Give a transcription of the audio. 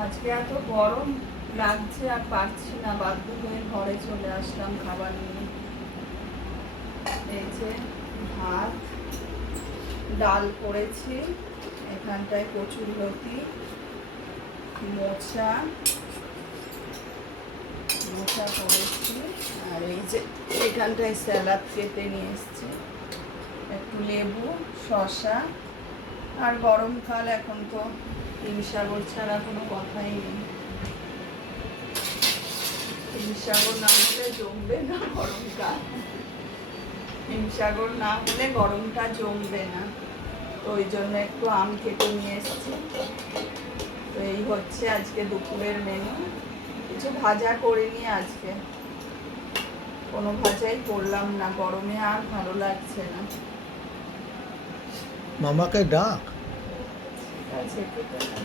আজকে এত গরম লাগছে আর পারছি না, বাধ্য হয়ে ঘরে চলে আসলাম খাবার নিয়ে। এই যে ভাত, ডাল করেছি, এখানটায় কচুরলতি, মোচা মোচা করেছি, আর এই যে এখানটায় স্যালাড কেটে নিয়ে এসছি, একটু লেবু, শসা। আর গরমকাল, এখন তো হিমসাগর ছাড়া কোনো কথাই নেই। হিমসাগর না হলে জমবে না গরমকাল, হিমসাগর না হলে গরমটা জমবে না। তো ওই জন্য একটু আম কেটে নিয়ে এসেছি। তো এই হচ্ছে আজকে দুপুরের মেনু। কিছু ভাজা করিনি আজকে, কোনো ভাজাই করলাম না, গরমে আর ভালো লাগছে না। মামাকে ডাক। ঠিক আছে, ঠিক আছে।